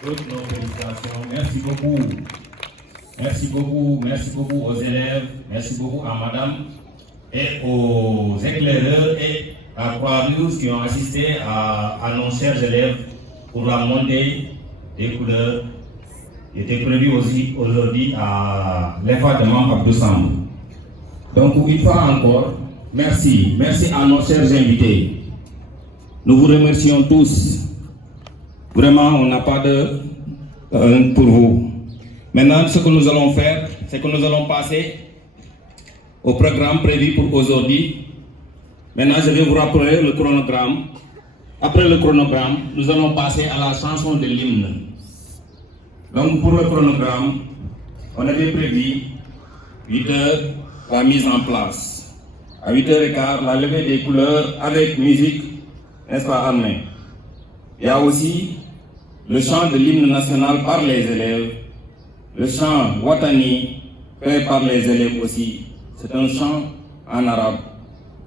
Toutes nos félicitations. Merci beaucoup. Merci beaucoup. Merci beaucoup aux élèves. Merci beaucoup à madame et aux éclaireurs et à Croix-Rouge qui ont assisté à nos chers élèves pour la montée des couleurs qui était prévue aussi aujourd'hui à l'effacement Abdou Samb. Donc une fois encore, merci. Merci à nos chers invités. Nous vous remercions tous. Vraiment, on n'a pas de pour vous. Maintenant, ce que nous allons faire, c'est que nous allons passer au programme prévu pour aujourd'hui. Maintenant, je vais vous rappeler le chronogramme. Après le chronogramme, nous allons passer à la chanson de l'hymne. Donc, pour le chronogramme, on avait prévu 8 heures la mise en place. À 8h15, la levée des couleurs avec musique, n'est-ce pas, Armé? Il y a aussi le chant de l'hymne national par les élèves, le chant Watani fait par les élèves aussi. C'est un chant en arabe.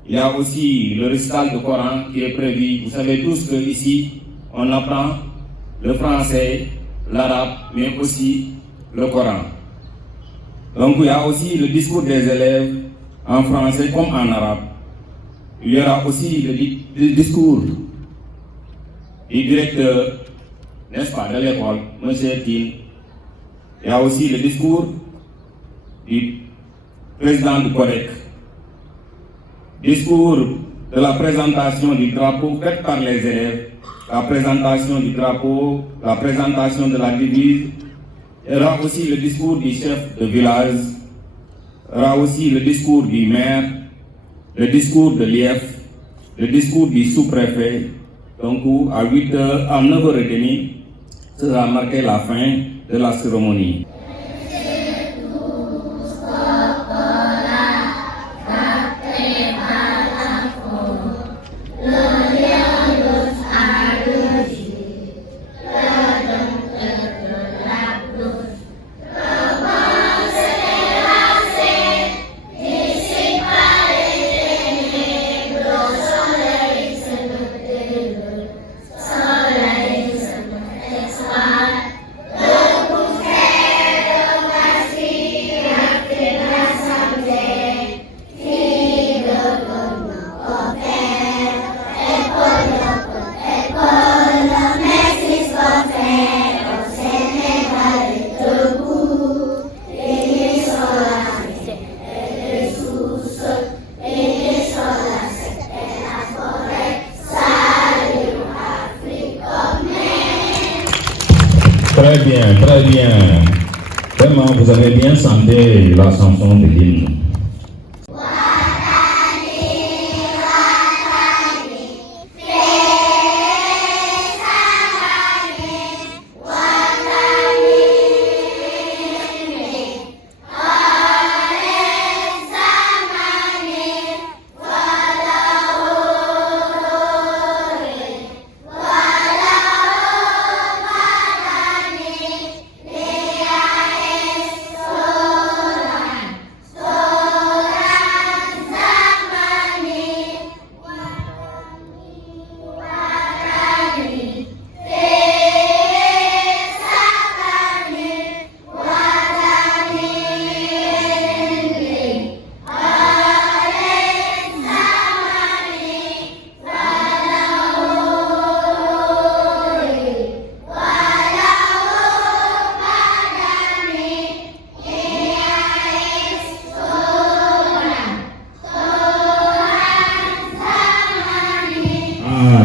Il y a aussi le récital du Coran qui est prévu. Vous savez tous qu'ici, on apprend le français, l'arabe, mais aussi le Coran. Donc il y a aussi le discours des élèves en français comme en arabe. Il y aura aussi le discours du directeur, n'est-ce pas, de l'école, M. Tine. Il y a aussi le discours du président du CODEC. Discours de la présentation du drapeau faite par les élèves, la présentation du drapeau, la présentation de la devise. Il y aura aussi le discours du chef de village. Il y aura aussi le discours du maire, le discours de l'IF, le discours du sous-préfet. Donc à 8h, à 9h30, sera marqué la fin de la cérémonie. Très bien, très bien. Vraiment, vous avez bien chanté la chanson de l'hymne.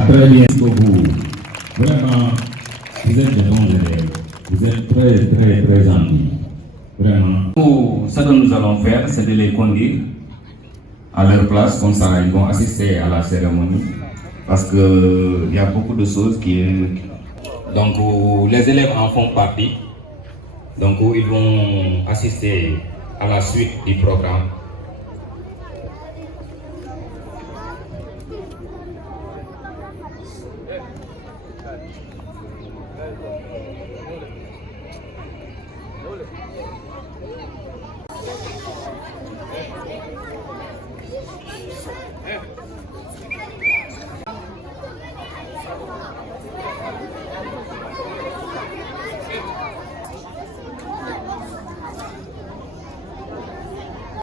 Très bien pour vous. Vraiment, vous êtes de bons élèves. Vous êtes très gentils. Vraiment. Ce que nous allons faire, c'est de les conduire à leur place, comme ça ils vont assister à la cérémonie. Parce qu'il y a beaucoup de choses qui... Donc les élèves en font partie. Donc ils vont assister à la suite du programme.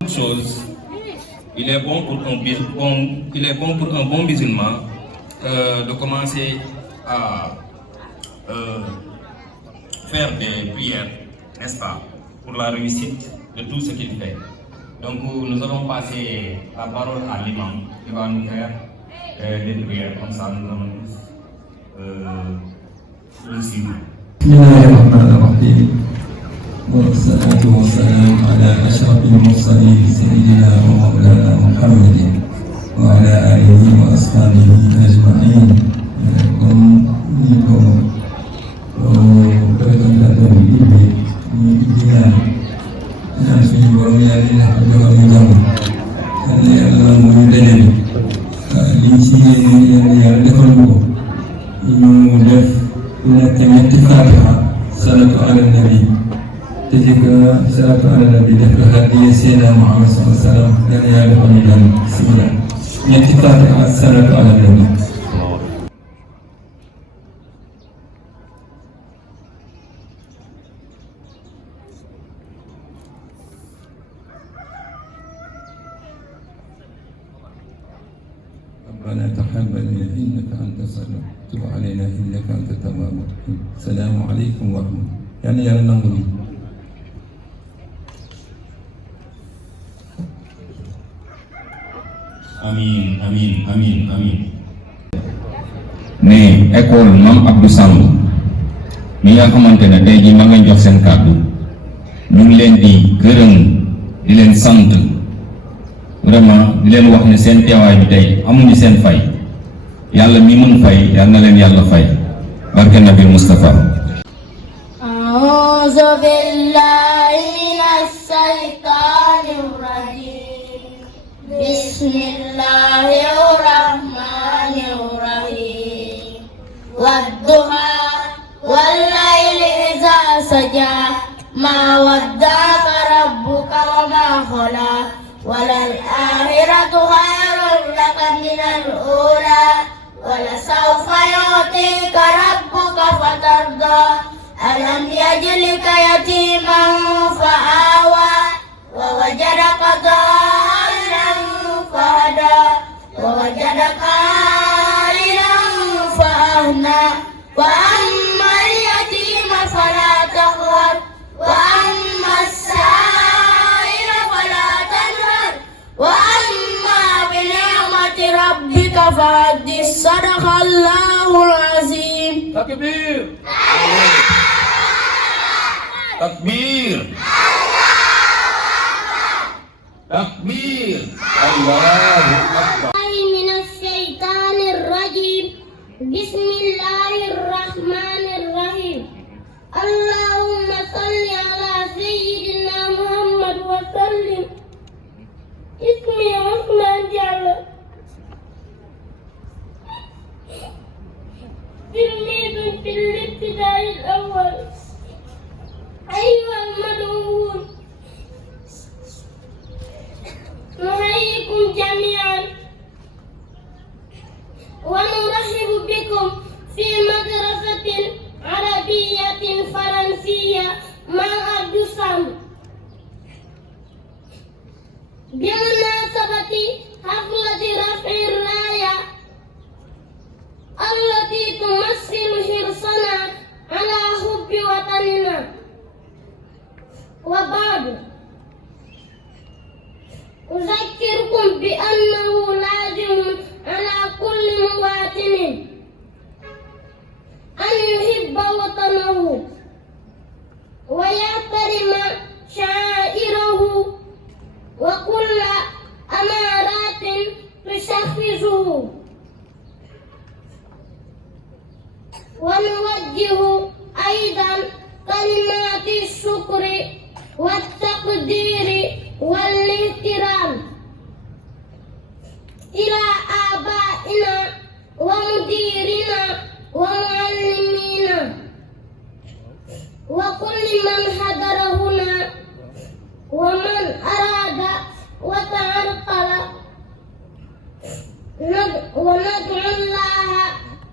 chose, il est bon pour un bon musulman de commencer à faire des prières, n'est-ce pas, pour la réussite de tout ce qu'il fait. Donc nous allons passer la parole à l'imam qui va nous faire des prières comme ça, nous allons tous le suivre. Bismillahirrahmanirrahim. والصلاة والسلام على أشرف المرسلين سيدنا ومولانا محمد وعلى آله وأصحابه أجمعين. Salatu ala nabi def ko hadiya Seydina Muhammad sallallahu alayhi wa sallam yàlla yàlla defal ñu jàmm bismillah ñetti Fatiha salatu ala nabi. ربنا تقبل منا إنك أنت السميع تب علينا إنك أنت التواب الرحيم. السلام عليكم ورحمة الله. yàlla nangul. Amin, amin, amin, amin. ne école Mame Abdou Samb mi nga xamante ne tey jii ma nga jox seen kàddu ñu ngi leen di gërëm di leen sant vraiment di leen wax ne seen teewaay bi tey amuñu seen fay yàlla mi mën fay yal na leen yàlla fay barke Nabi Mustafa. A'udhu billahi minash shaytanir rajim. Bismillahirrahmanirrahim. Wadduha wal-layli idha saja ma wadda'aka rabbuka wa ma khala walal-akhiratu khairun laka minal ula walasawfa yu'tika rabbuka fatarda alam yajlika yatiman fa'awa wa wajadaka dhallan fahada wa wajadaka a'ilan fa'ahna wa amma al-yatima fala taqhar wa amma as-sa'ila fala tanhar wa amma bi ni'mati rabbika fahaddith. Sadaqallahul azim. Takbir. Takbir. Takbir. Allahu Akbar. Minash shaitanir rajim. Bismillahirrahmanirrahim. Allahumma salli ala sayyidina Muhammad wa sallim. Ismi Osman Diallo. تلميذ في الابتداء الأول. أيها المدعوون نحييكم جميعا ونرحب بكم في مدرسة عربية فرنسية مع عبد الصمد بمناسبة حفلة رفع الراية التي تمثل حرصنا على حب وطننا. وبعد أذكركم بأنه لازم على كل مواطن أن يحب وطنه ويحترم شعائره وكل أمارات تشخصه. ونوجه أيضا كلمات الشكر والتقدير والاحترام إلى آبائنا ومديرنا ومعلمينا وكل من حضر هنا ومن أراد وتعرقل. وندعو الله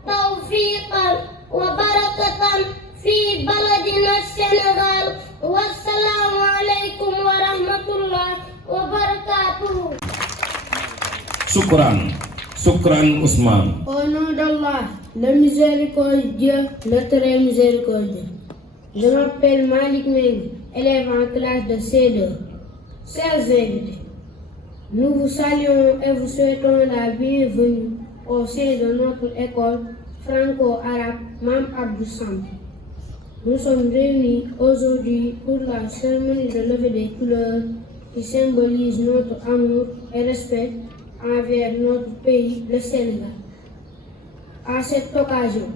توفيقا وبركة في بلدنا السنغال. والسلام عليكم ورحمة الله وبركاته. Soukran Ousmane. Au nom d'Allah, le miséricordieux, le très miséricordieux. Je m'appelle Malik Meng, élève en classe de C2. Chers invités, nous vous saluons et vous souhaitons la bienvenue au sein de notre école franco-arabe Mam Abdou Samb. Nous sommes réunis aujourd'hui pour la cérémonie de levée des couleurs qui symbolise notre amour et respect envers notre pays, le Sénégal. À cette occasion,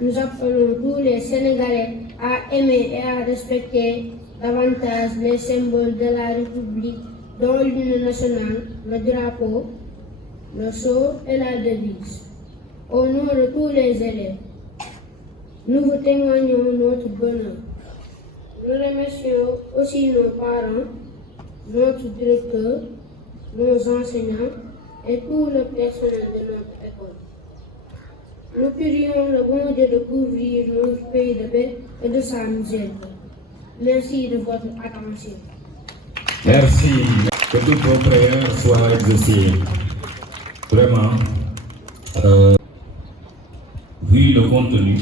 nous appelons tous les Sénégalais à aimer et à respecter davantage les symboles de la République, dont l'hymne national, le drapeau, le sceau et la devise. Au nom de tous les élèves, nous vous témoignons notre bonheur. Nous remercions aussi nos parents, notre directeur, nos enseignants et tout le personnel de notre école. Nous prions le bon Dieu de couvrir notre pays de paix et de sa miséricorde. Merci de votre attention. Merci. Que toutes vos prières soient exaucées. Vraiment, vu le contenu,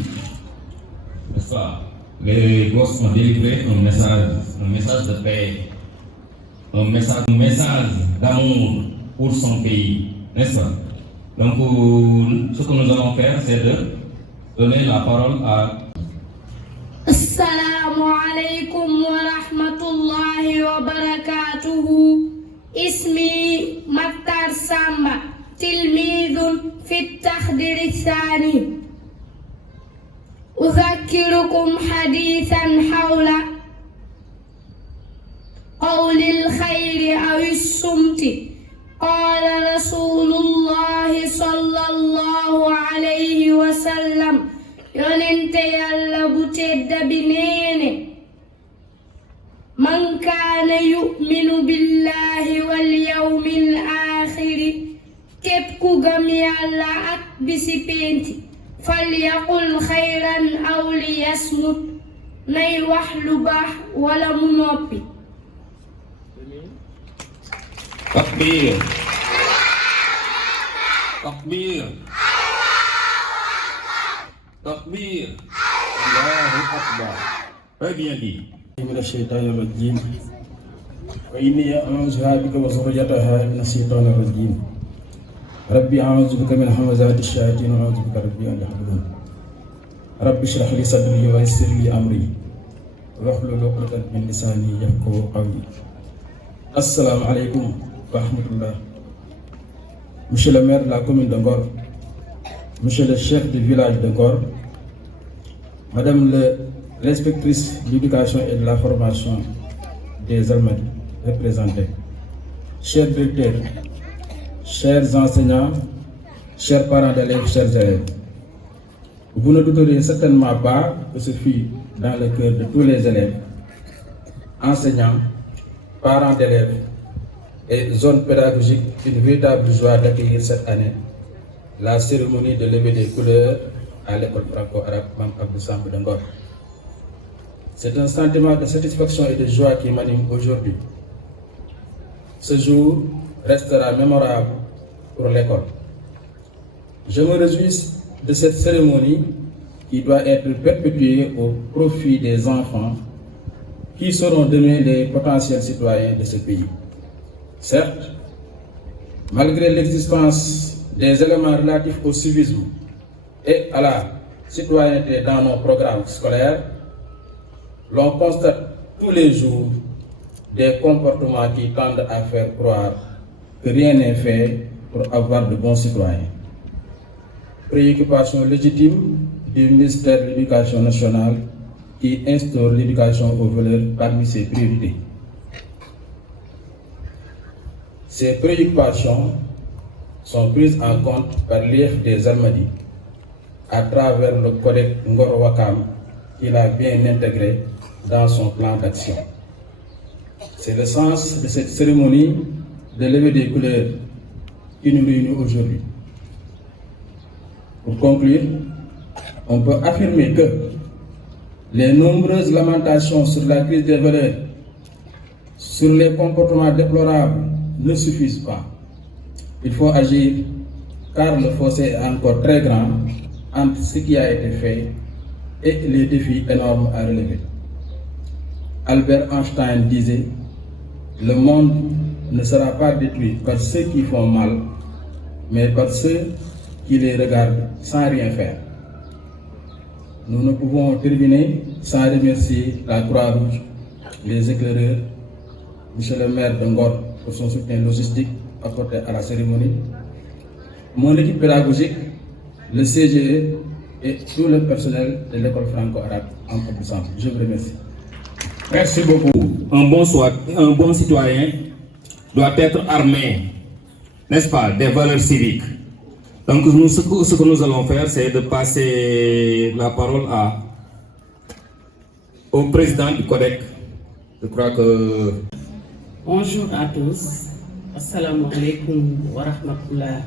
n'est-ce pas, les gosses ont délivré un message de paix, un message d'amour pour son pays, n'est-ce pas? Donc, ce que nous allons faire, c'est de donner la parole à... Assalamu alaikum wa rahmatullahi wa barakatuhu. Ismi Maktar Samba, tilmidun fi takhdir الثاني. أذكركم حديثا حول قول الخير أو الصمت. قال رسول الله صلى الله عليه وسلم يونت يالا بو تيد بي نيني من كان يؤمن بالله واليوم الآخر كيب كو غام يالا اك بيسي بنتي فليقل خيرا أو ليصمت nay wax lu baax wala mu noppi. Takbir. Takbir. Takbir. Allahu Akbar. Très bien dit. من الشيطان الرجيم وإني أعوذ بك وذريتها من الشيطان الرجيم ربي أعوذ بك من همزات الشياطين وأعوذ بك ربي أن يحضرون ربي اشرح لي صدري ويسر لي أمري واحلل عقدة من لساني يفقهوا قولي. السلام عليكم ورحمة الله. Monsieur le maire de la commune de Ngor, Monsieur le chef du village de Ngor, Madame l'inspectrice de l'éducation et de la formation des Almadies représentées, chers directeurs, chers enseignants, chers parents d'élèves, chers élèves, vous ne douterez certainement pas que ce fut dans le cœur de tous les élèves, enseignants, parents d'élèves et zones pédagogiques une véritable joie d'accueillir cette année la cérémonie de levée des couleurs à l'école franco-arabe Mam Abdou Samb de Ngor. C'est un sentiment de satisfaction et de joie qui m'anime aujourd'hui. Ce jour restera mémorable pour l'école. Je me réjouis de cette cérémonie qui doit être perpétuée au profit des enfants qui seront demain les potentiels citoyens de ce pays. Certes, malgré l'existence des éléments relatifs au civisme et à la citoyenneté dans nos programmes scolaires, l'on constate tous les jours des comportements qui tendent à faire croire que rien n'est fait pour avoir de bons citoyens. Préoccupation légitime du ministère de l'Éducation nationale qui instaure l'éducation aux valeurs parmi ses priorités. Ces préoccupations sont prises en compte par l'IEF des Almadies à travers le Codex Ngor Wakam qu'il a bien intégré dans son plan d'action. C'est le sens de cette cérémonie de levée des couleurs qui nous réunit aujourd'hui. Pour conclure, on peut affirmer que les nombreuses lamentations sur la crise des valeurs, sur les comportements déplorables ne suffisent pas. Il faut agir car le fossé est encore très grand entre ce qui a été fait et les défis énormes à relever. Albert Einstein disait: le monde ne sera pas détruit par ceux qui font mal, mais par ceux qui les regardent sans rien faire. Nous ne pouvons terminer sans remercier la Croix-Rouge, les éclaireurs, Monsieur le maire de Ngor pour son soutien logistique apporté à la cérémonie, mon équipe pédagogique, le CGE et tout le personnel de l'école franco-arabe en Abdou-Samb. Je vous remercie. Merci beaucoup. Un bon citoyen doit être armé, n'est-ce pas, des valeurs civiques. Donc ce que nous allons faire, c'est de passer la parole au président du CODEC. Je crois que... Bonjour à tous. Assalamu alaikum wa rahmatullah.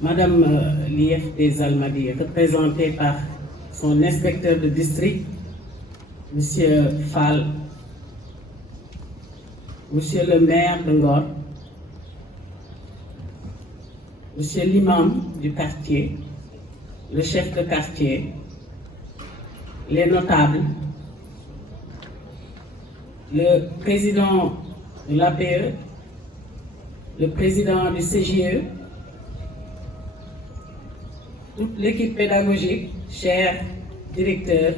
Madame l'IF des Almadies, représentée par son inspecteur de district, Monsieur Fall, Monsieur le maire de Ngor, Monsieur l'imam du quartier, le chef de quartier, les notables, le président de l'APE, le président du CGE, toute l'équipe pédagogique, chers directeurs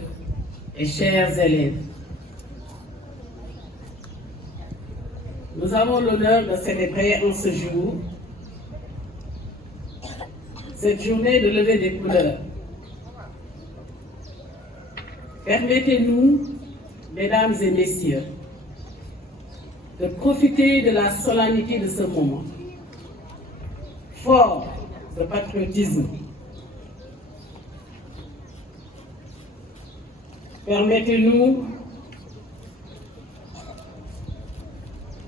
et chers élèves. Nous avons l'honneur de célébrer en ce jour cette journée de levée des couleurs. Permettez-nous, mesdames et messieurs, de profiter de la solennité de ce moment, fort de patriotisme. Permettez-nous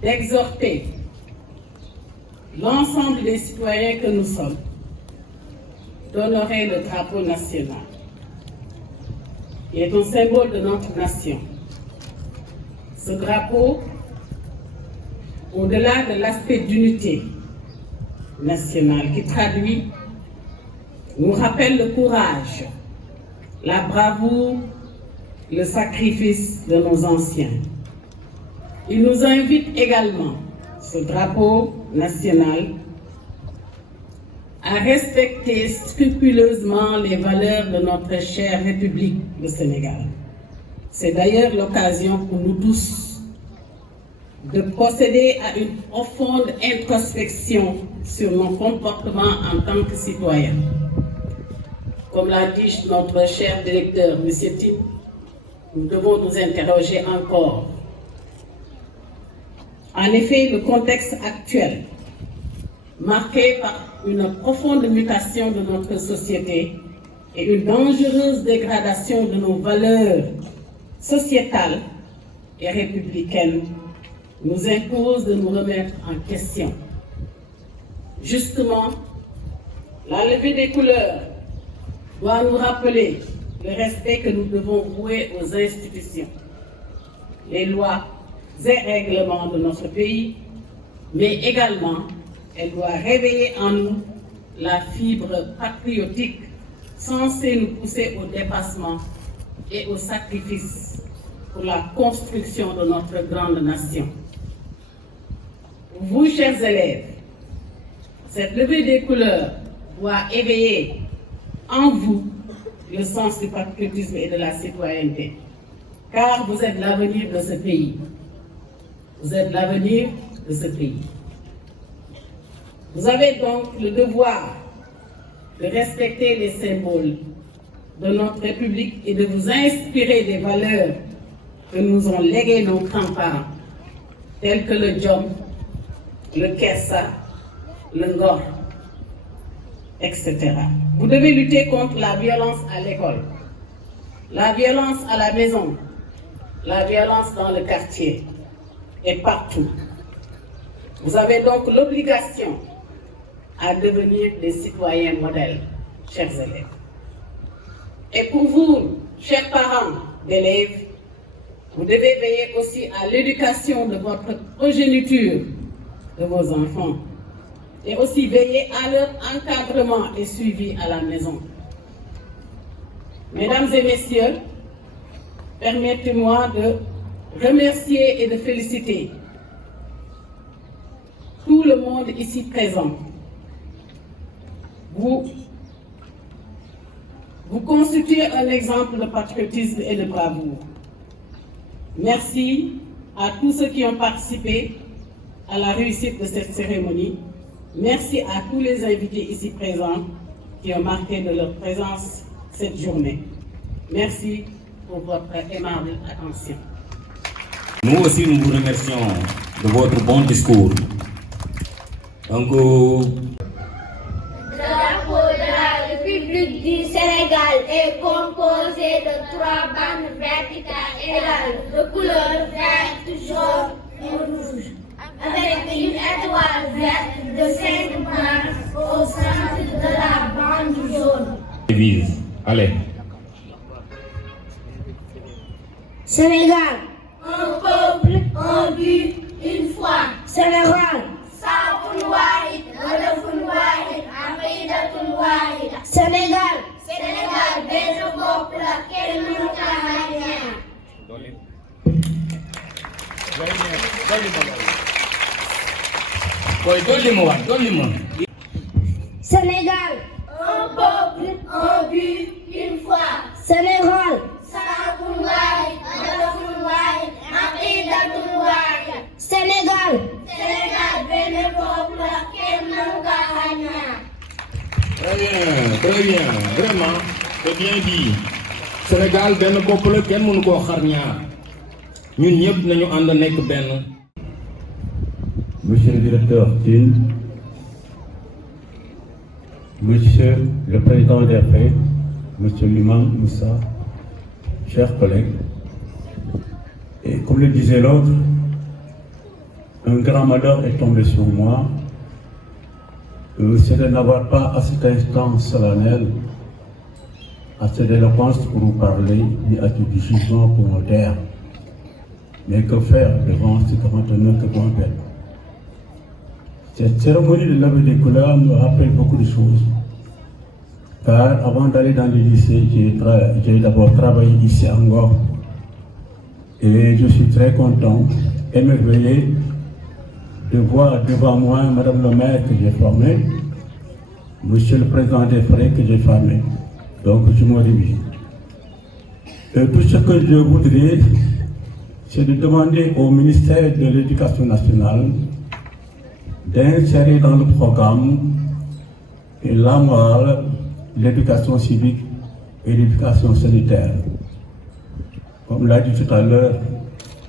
d'exhorter l'ensemble des citoyens que nous sommes d'honorer le drapeau national, qui est un symbole de notre nation. Ce drapeau, au-delà de l'aspect d'unité nationale qui traduit, nous rappelle le courage, la bravoure, le sacrifice de nos anciens. Il nous invite également, ce drapeau national, à respecter scrupuleusement les valeurs de notre chère République du Sénégal. C'est d'ailleurs l'occasion pour nous tous de procéder à une profonde introspection sur nos comportements en tant que citoyens. Comme l'a dit notre cher directeur, M. Tim, nous devons nous interroger encore. En effet, le contexte actuel, marqué par une profonde mutation de notre société et une dangereuse dégradation de nos valeurs sociétales et républicaines, nous impose de nous remettre en question. Justement, la levée des couleurs doit nous rappeler le respect que nous devons vouer aux institutions, les lois et règlements de notre pays, mais également elle doit réveiller en nous la fibre patriotique censée nous pousser au dépassement et au sacrifice pour la construction de notre grande nation. Pour vous, chers élèves, cette levée des couleurs doit éveiller en vous le sens du patriotisme et de la citoyenneté, car vous êtes l'avenir de ce pays. Vous êtes l'avenir de ce pays. Vous avez donc le devoir de respecter les symboles de notre République et de vous inspirer des valeurs que nous ont léguées nos grands-parents, tels que le Djom, le Kersa, le Ngor, etc. Vous devez lutter contre la violence à l'école, la violence à la maison, la violence dans le quartier et partout. Vous avez donc l'obligation à devenir des citoyens modèles, chers élèves. Et pour vous, chers parents d'élèves, Vous devez veiller aussi à l'éducation de votre progéniture, de vos enfants, et aussi veiller à leur encadrement et suivi à la maison. Mesdames et messieurs, permettez-moi de remercier et de féliciter tout le monde ici présent. Vous constituez un exemple de patriotisme et de bravoure. Merci à tous ceux qui ont participé à la réussite de cette cérémonie. Merci à tous les invités ici présents qui ont marqué de leur présence cette journée. Merci pour votre aimable attention. Nous aussi, nous vous remercions de votre bon discours. Donc, Le drapeau de la République du Sénégal est composé de 3 bandes verticales égales de couleur verte, jaune et rouge, avec une étoile verte de 5 bandes au centre de la bande jaune. Allez. Sénégal, un peuple, un but, une foi. Sénégal, Saafun waahid, hadafun waahid, aqiidatun waahida. Sénégal, benn bopp la kenn mënu ko xar ñaar. Sénégal, un peuple, un but, une foi. Sénégal, Saafun waahid, hadafun waahid, aqiidatun waahida. Sénégal, benn bopp la kenn mënu ko xar ñaar. Très bien, vraiment, c'est bien dit. Sénégal benn bopp la kenn mënu koo xar ñaar. Ñun ñëpp nañu ànd nekk benn. Monsieur le directeur Tine, Monsieur le président des FEI, Monsieur l'imam Moussa, chers collègues, et comme le disait l'autre, un grand malheur est tombé sur moi, c'est de n'avoir pas à cet instant solennel assez d'éloquence pour vous parler, ni assez de jugement pour me taire. Mais que faire devant ce grand honneur que vous en faites? Cette cérémonie de levée des couleurs me rappelle beaucoup de choses. Car avant d'aller dans le lycée, j'ai d'abord travaillé ici à Ngor. Et je suis très content, émerveillé de voir devant moi Madame le maire que j'ai formée, Monsieur le président des FREI que j'ai formé. Donc je me réjouis. Tout ce que je voudrais, c'est de demander au ministère de l'Éducation nationale d'insérer dans le programme la morale, l'éducation civique et l'éducation sanitaire. Comme l'a dit tout à l'heure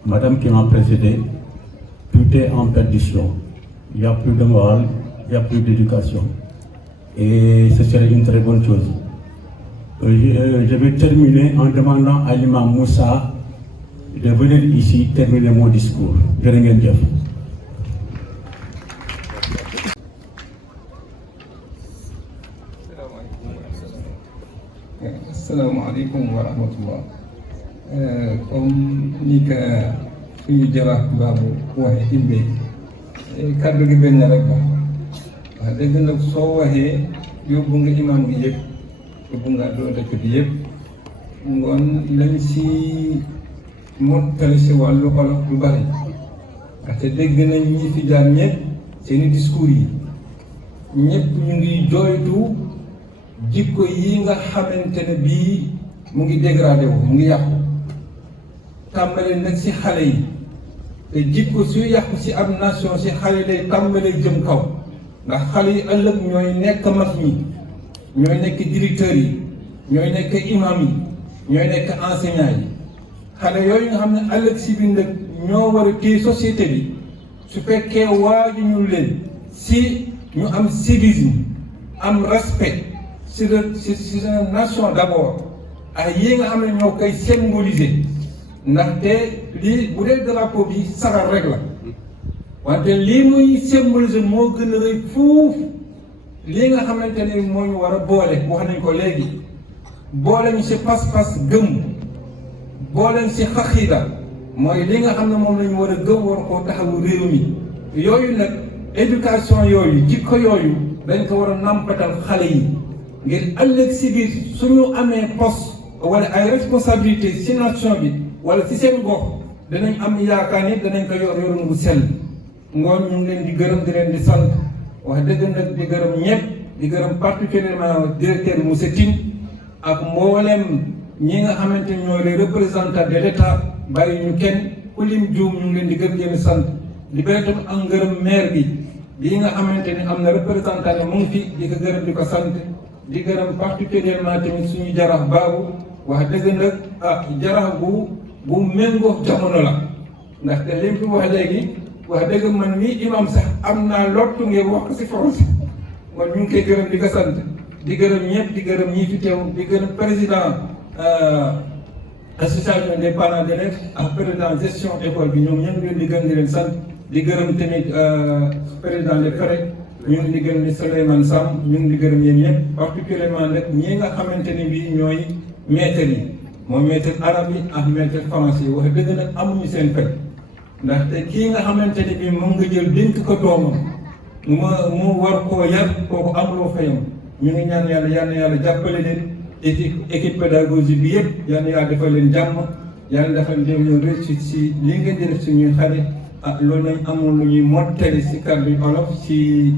Madame qui m'a précédé, tout est en perdition. Il n'y a plus de morale, il n'y a plus d'éducation. Et ce serait une très bonne chose. Je vais terminer en demandant à l'imam Moussa de venir ici terminer mon discours. Jërë ngeen jëf. Asalaamaaleykum wa rahmatullah. Comme ni ko suñu jaraaf baabu waxee imbee kàddu gi benn rek la wax dëgg nag soo waxee yóbbu nga imam bi yëpp yóbbu nga doo dëkk bi yëpp ngoon lañ si mottali si wàllu olof lu bari ndaxte dégg nañ ñi fi jaar ñëpp seeni discours yi ñëpp ñu ngi jooytu jikko yi nga xamante ne bii mu ngi dégradé wu mu ngi yàqu tàmbale nag si xale yi te jikko su yàqu si ab nation si xale lay tàmbale jëm kaw ndax xale yi ëllëg ñooy nekk mag ñi ñooy nekk directeurs yi ñooy nekk imam yi ñooy nekk enseignants yi xale yooyu nga xam ne ëllëg si biir nag ñoo war a téye société bi su fekkee waaju ñu leen si ñu am civisme am respect si la nation d'abord ay yi nga xam ne ñoo koy symboliser ndaxte lii bu dee drapeau bi sagar rek la wante lii muy symboliser moo gën a rëy fuuf lii nga xamante ne moo ñu war a boole wax nañ ko léegi boole ñu si pas-pas gëm boole ñu si xaqiida mooy li nga xam ne moom la ñu war a gëm war koo taxawu réew mi yooyu nag éducation yooyu jikko yooyu dañ ko war a nampatal xale yi ngir ëllëg si biir suñu amee poste wala ay responsabilité si nation bi wala si seen gox danañ am yaakaar ni danañ ko yor yorin bu sell ngoon ñu ngi leen di gërëm di leen di sant wax dëgg nag di gërëm ñëpp di gërëm particulièrement directeur monsieur Tine ak mboolem ñi nga xamante ni ñooy les représentants de l'État bàyyi ñu kenn ku lim juum ñu ngi leen di gërëm di leen sant di bëri tam ak ngërëm maire bi bii nga xamante ni am na représentant ne mu ngi fi di ko gërëm di ko sant di gërëm particulièrement tamit suñu jarax baabu wax dëgg nag jarax bu méngoo jamono la ndaxte lim fi wax léegi wax dëgg man mii imam sax am naa lottu ngeen wax ko si français kon ñu ngi koy gërëm di ko sant di gërëm ñëpp di gërëm ñi fi teew di gërëm président association des parents d'élèves ak président gestion école bi ñoom ñëpp leen di gërëm di leen sant di gërëm tamit président de FEREC ñu ngi di gërëm di Souleymane Sam ñu ngi di gërëm yéen ñëpp particulièrement nag ñi nga xamante ni bii ñooy maîtres yi mooy maître arabe yi ak maître français yi wax dëgg nag amuñu seen fay ndaxte kii nga xamante ni bii moom nga jël dénk ko doomam mu war koo yar kooku amuloo fayam ñu ngi ñaan yàlla jàppale leen équipe pédagogique bi yëpp yal na yàlla defal leen jàmm yàlla defal leen réussite si li ngeen di def suñuy xale loolu nañ amoon lu ñuy mottali si kàddu olof si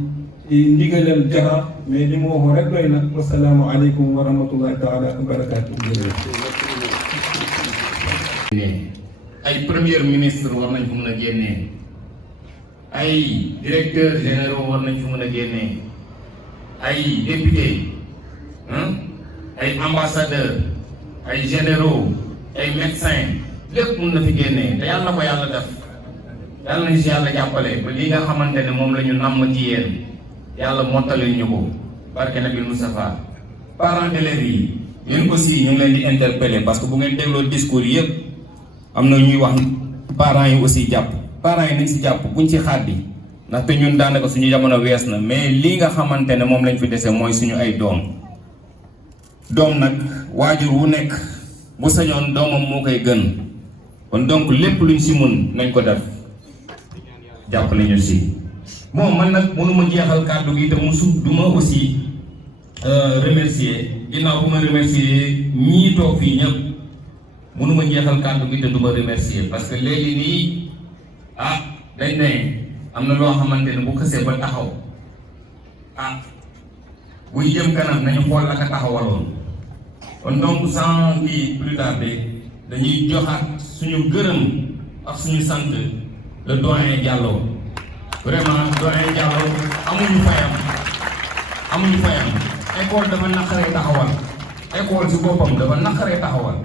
ndigalal jaraaf mais li mu waxoon rek doy na wasalaamu aleykum wa rahmatullahi taala wa barakaatu. ay premier ministre war nañ ko mën a génnee ay directeurs généraux war nañ ko mën a génnee ay députés ay ambassadeurs ay généraux ay médecins lépp mën na fi génnee te yàlla na ko yàlla def yàlla nañu si yàlla jàppale ba li nga xamante ne moom la ñu namm ci yéen yàlla mottali ñu ko barke Nabi Moustapha. parents d'élèves yi yéen aussi ñu ngi leen di interpeller parce que bu ngeen dégloo discours yëpp am na ñuy wax parents yi aussi jàpp parents yi nañ si jàpp buñ ci xaat bi ndaxte ñun daanaka suñu jamono wees na mais lii nga xamante ne moom lañ fi dese mooy suñu ay doom nag waajur wu nekk bu sañoon doomam moo koy gën kon donc lépp luñ si mun nañ ko def jàpp nañu si bon man nag mënuma jeexal kàddu gi te duma aussi remercier ginnaaw bu ma remercier ñii toog fii ñëpp mënuma jeexal kàddu gi te duma remercier parce que léegi nii dañ ne am na loo xamante ne bu xësee ba taxaw buy jëm kanam nañu xool la ka taxawaloon kon donc sans plus tarder dañuy joxaat suñu gërëm ak suñu sant le doyen Diallo vraiment doyen Diallo amuñu fayam école dafa naqaree taxawal école si boppam dafa naqaree taxawal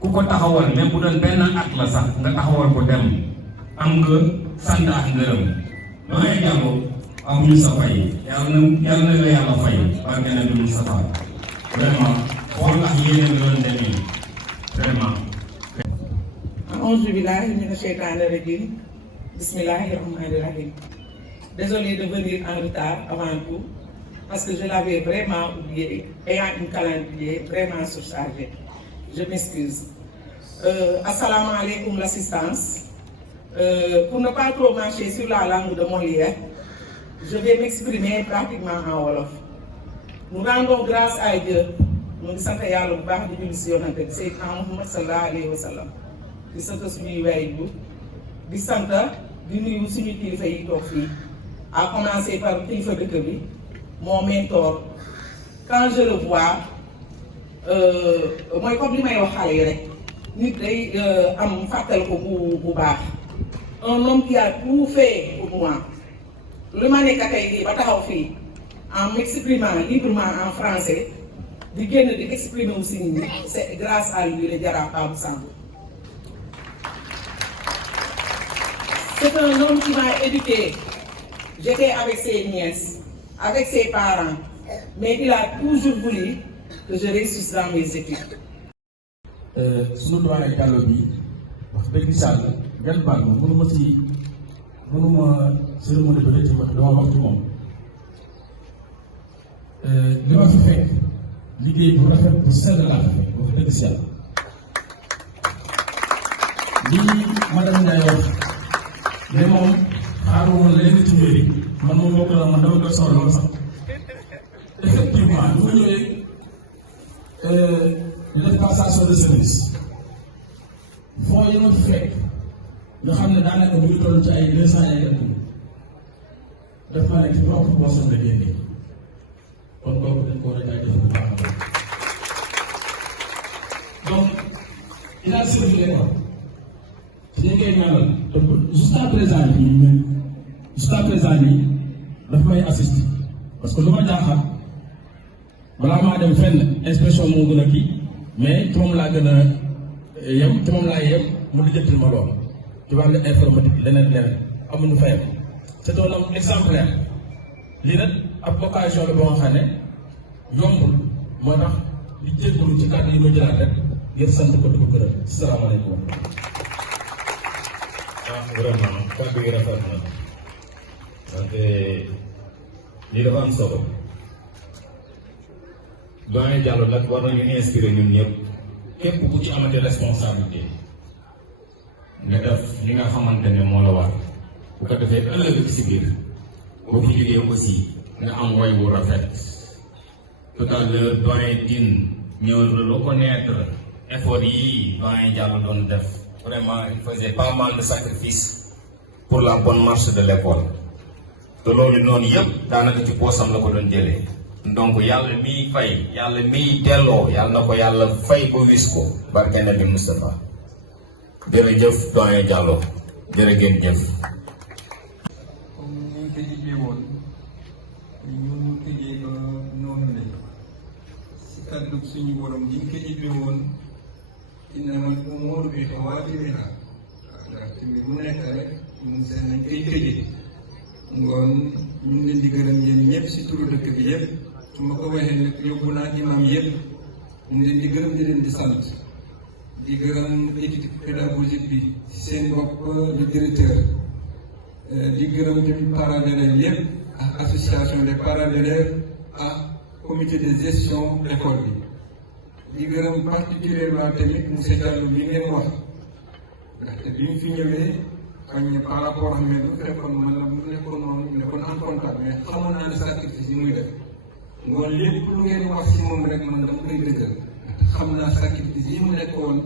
ku ko taxawal même bu doon benn at la sax nga taxawal ko dem am nga sant ak ngërëm doyen Diallo amuñu sa fay yàlla na la yàlla fay barke na bi Moustapha vraiment xool ak yéen nga doon demee vraiment. A'uuzu billahi mina shaytaani rajim. Bismillahi rahmani rahim. Désolée de venir en retard avant tout parce que je l'avais vraiment oublié ayant un calendrier vraiment surchargé. Je m'excuse. Assalamu alaikum l'assistance. Pour ne pas trop marcher sur la langue de Molière, je vais m'exprimer pratiquement en wolof. Nous rendons grâce à Dieu. Nous ngi sant yàlla bu baax di julli si yonent bi Seydina Muhammad sallallahu alayhi wa sallam di sant suñuy waajur di sant di nuyu suñu kilifa yi toog fii à commencer par kilifa dëkk bi mon mentor. Quand je le vois mooy comme li may wax xale yi rek nit day am fàttal ko bu baax un homme qui a tout fait pour moi. lu ma nekk tey jii ba taxaw fii en m'exprimant librement en français di génn di exprimer aussi nit ñi c'est grâce à lui le Jaraaf Babou Samb. C'est un homme qui m'a éduqué. J'étais avec ses nièces, avec ses parents, mais il a toujours voulu que je réussisse dans mes études. Sunu doyen Diallo bi wax dëgg yàlla gan baal ma mënuma cérémonie bi rek wax dama wax ci moom li ma fi fekk liggéey bu rafet bu sell laa fi fekk wax dëgg yàlla lii madame Ndiaye wax mais moom xaaru woon leen ci mbir man moom bokk na man dama koy soxla lool sax effectivement bu ma ñëwee def passation de service fonds yi ma fekk nga xam ne daanaka mu ngi toll ci ay 200 ay def ma nekk ci propre poosam la génne kon kooku dañ ko war a jaajëfal bu baax a baax donc il a servi l'école su ñu koy ñaanal donc jusqu'à présent nii daf may assister parce que lu ma jaaxal balaa maa dem fenn inspection moo gën a kii mais ci moom laa gën a yem ci moom laa yem mu di jëntil ma lool ci wàllu informatique leneen amuñu fayam c'est un homme exemplaire lii nag ab occasion la boo nga xam ne yombul moo tax di jéggalu ci kàddu yi ma jëlaat rek ngir sant ko di ko gërëm salaamaaleykum. Vraiment kàddu yi rafet na wante lii dafa am solo doyen Diallo nag war nañu inspiré ñun ñëpp képp ku ci amate responsabilité nga def li nga xamante ne moo la war bu ko defee ëllëg ci biir boo fi jógee aussi nga am way wu rafet. Tout à l'heure doyen Tine ñëw reconnaître effort yi doyen Diallo doon def. Vraiment, il faisait pas mal de sacrifices pour la bonne marche de l'école. te loolu noonu yëpp daanaka ci poosam la ko doon jëlee. donc yàlla miy fay yàlla miy delloo yàlla na ko yàlla fay ba wis ko barke Nabi Moustapha. jërëjëf doyen Diallo jërë ngeen jëf. comme ni ñu ko jibee woon ñu tëjee ko noonu la si kàddu suñu borom ji ñu ko jibee woon innamal umuuru bi xawaatimihaa ndax tamit mu nekk rek ñun seen nañ koy tëjee ngoon ñu ngi leen di gërëm yéen ñëpp si turu dëkk bi yëpp su ma ko waxee nag yóbbu naa imam yëpp ñu ngi leen di gërëm di leen di sant di gërëm équipe pédagogique bi ci seen bopp le directeur di gërëm tamit parents d'élèves yëpp ak association des parents d'élèves ak comité de gestion école bi di gërëm particulièrement tamit monsieur Diallo bi ngeen wax ndaxte bi mu fi ñëwee xañ ne par rapport ak Medou fekkoon man la mu nekkoon noonu nekkoon en contact mais xamoon naa ne sacrifice yi muy def ngoon lépp lu ngeen wax si moom rek man dama koy dëggal xam naa sacrifice yi mu nekkoon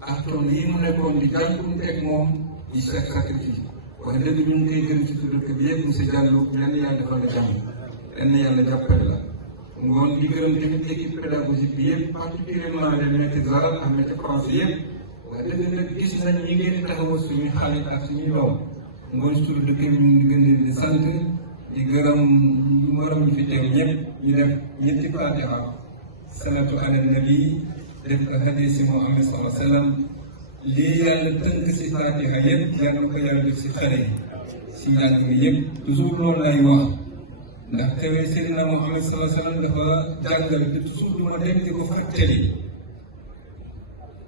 ak tool yi mu nekkoon di jànkuwanteeg moom di chaque sacrifice wax dëgg ñu ngi koy gën ci tur dëkk bi yëpp monsieur Diallo yenn yàlla defal la jàmm yenn yàlla jàppale la. ngoon di gërëm tamit équipe pédagogique bi yëpp particulièrement les maîtres arabes ak maîtres français yëpp wax dëgg nag gis nañ ñi ngeen taxawal suñuy xale ak suñuy doom ngoon sur dëkk bi ñu ngi gën leen di sant di gërëm morom ñi fi teew ñëpp ñu def ñetti fatiha salatu ala nabi def ko hadisi Muhammad sallallahu alayhi wa sallam lii yàlla tënk si fatiha yëpp yàlla ko yàlla def si xale yi si njàng mi yëpp toujours loolu lay wax ndax tewee Seydina Muhammad sallallahu alayhi wa sallam dafa jàngale te toujours du ma dem di ko fàttali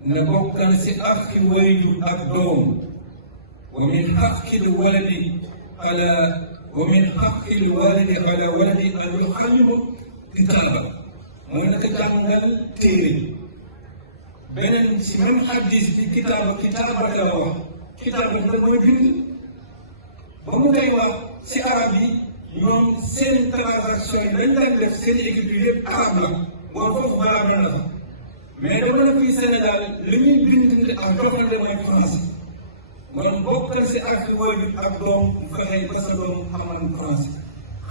ne bokk na si àqi waajur ak doom wa min haqqil waladi ala wa min haqqil walidi ala waladi an yuxallimu kitaaba mooy naka jàngal téere beneen si même hadis bi kitaaba la wax kitaaba da mooy bind ba mu koy wax si arab yi ñoom seen transaction yi lañ daan def seen équipe yi yëpp arab la boo foofu balaa mën na fa mais dama ne fii Sénégal li ñuy bind ak doxalin mooy français maanaam bokk na si ak waajur ak doom bu fexee ba sa doom xamal français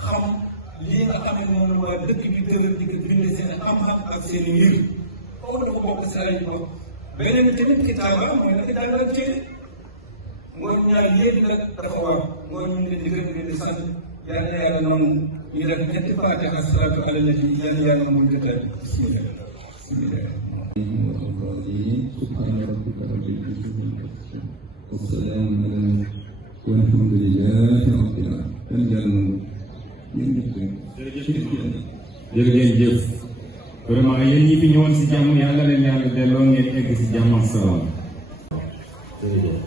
xam lii nga xam ne moom la waa dëkk bi tëral di ko bind seen am-am ak seen i mbir foofu dafa bokk si ay bopp beneen tamit kitaaba mooy nag jàngal téere mooy ñaar yéegi nag dafa war mooy ñu ngi leen di gërëm leen di sant yàlla na yàlla noonu ñu def ñetti faatiha salaatu ala nabi yàlla yàlla moom jotaay bi bismillah bismillah سبحان ربك رب العزة عما يصفون والسلام على والحمد لله رب العالمين. jërëjëf vraiment yéen ñi fi ñëwoon si jàmm yàlla leen yàlla delloo ngeen egg si jàmm ak salaam. jërëjëf